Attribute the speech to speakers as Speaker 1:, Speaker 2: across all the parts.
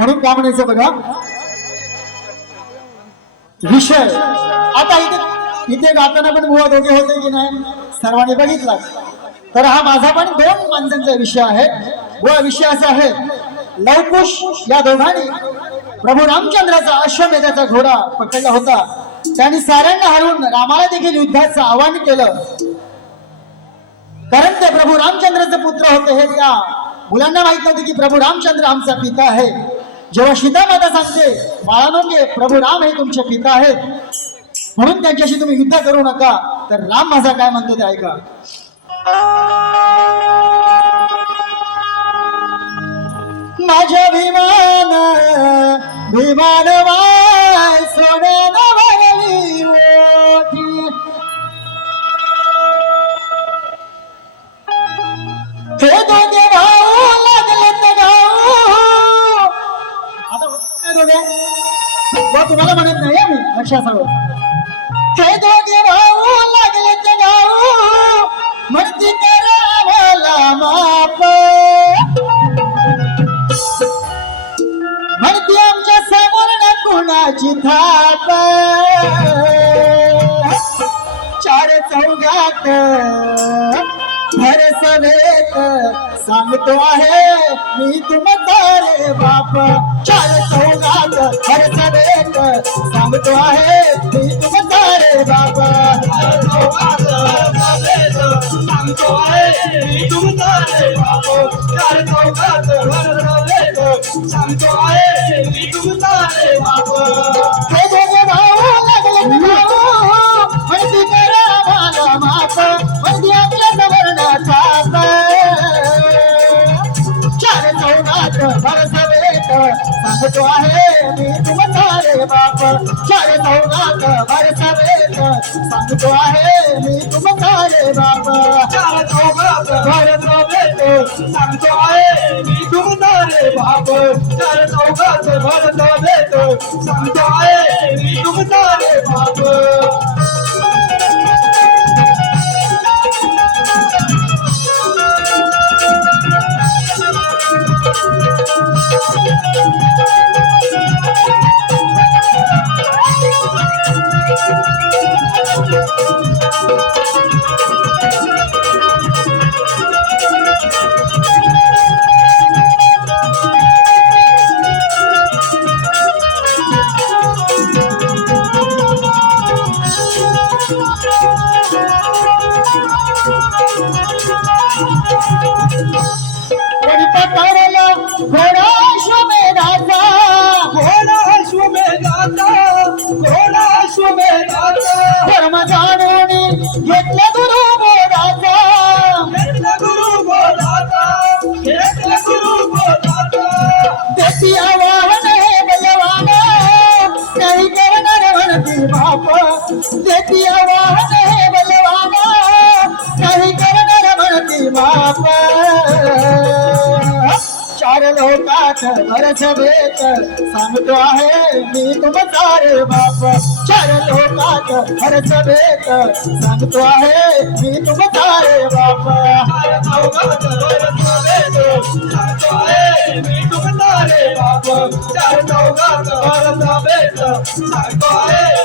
Speaker 1: म्हणून काय म्हणायचं बघा. विषय. आता इथे इथे गाताना पण बुवा दोघे होते की नाही? सर्वांनी बघितला. तर हा माझा पण दोन माणसांचा विषय आहे. व विषय असा आहे. लवकुश या दोघांनी प्रभू रामचंद्राचा अश्वमेधाचा घोडा पकडला होता. त्यांनी साऱ्यांना हरवून रामाला देखील युद्धाचं आवाहन केलं. कारण ते प्रभू रामचंद्राचे पुत्र होते हे त्या मुलांना माहीत नव्हते की प्रभू रामचंद्र आमचा पिता आहे. जेव्हा सीता माता सांगते बाळानोंगे प्रभू राम हे तुमचे पिता आहेत. म्हणून त्यांच्याशी तुम्ही युद्ध करू नका. तर राम माझा काय म्हणतो ते ऐका. माझ्या भीमान भीमान वाय सोन्यानं लक्षात हवं हे दोघे भाऊ लागले ते भाऊ म्हणती तर माप म्हणती आमच्यासमोर ना कुणाची थाप? चार चौघात भर सवेत सांगतो आहे मी तुमचा रे बाप. चार चौघात भर सवेत तुमचा रे चार सांगतो आहे मी तुमचा भरसवेत सांगतो आहे मी तुमचा रे बाप चार चौघात वेत सांगतो आहे मी तुमचा रे बाप चार चौघात वेत सांगतो आहे मी तुमचा रे बाप चार चौघात वेत सांगतो लोकात लोकात भरसवेत सांगतो आहे मी तुमचा रे बाप. चार लोकात भरसवेत सांगतो आहे मी तुमचा रे बाप. चार चौकात भरसवेत सांगतो आहे मी तुमचा रे बाप. चार चौकात भरसवेत सांगतो आहे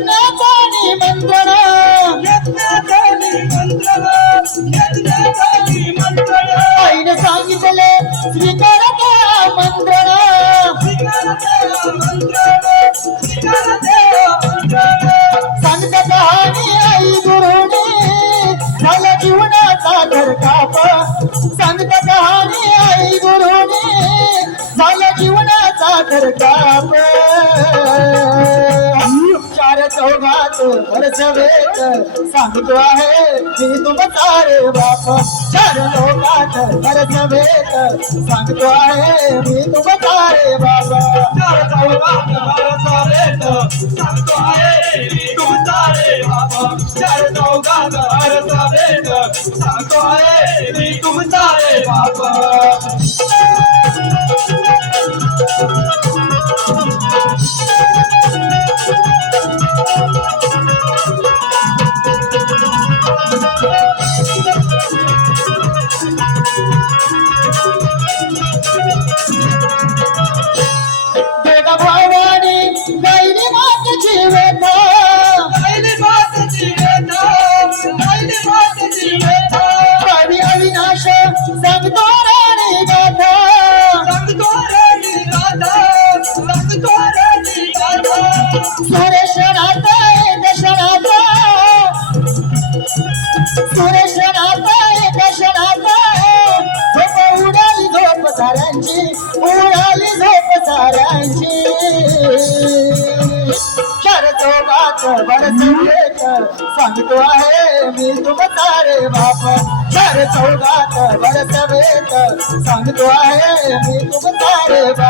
Speaker 1: यज्ञाचा निमंत्रण यज्ञाचा निमंत्रण यज्ञाचा चौघात सांगतो आहे मी तुमचा रे बाप. चार लोकात भरसवेत सांगतो आहे मी तुमचा रे बाप. चार सांगतो आहे मी तुमचा रे बाप. चार सुरेश्वरात दशरात सुरेश्वरात दशरात उडाली झोप साऱ्यांची उडाली झोप साऱ्यांची चार चौकात बरसले सांगतो आहे मी तुमचा रे बाप चार चौकात बरसवेत सांगतो आहे मी तुमचा रे बाप.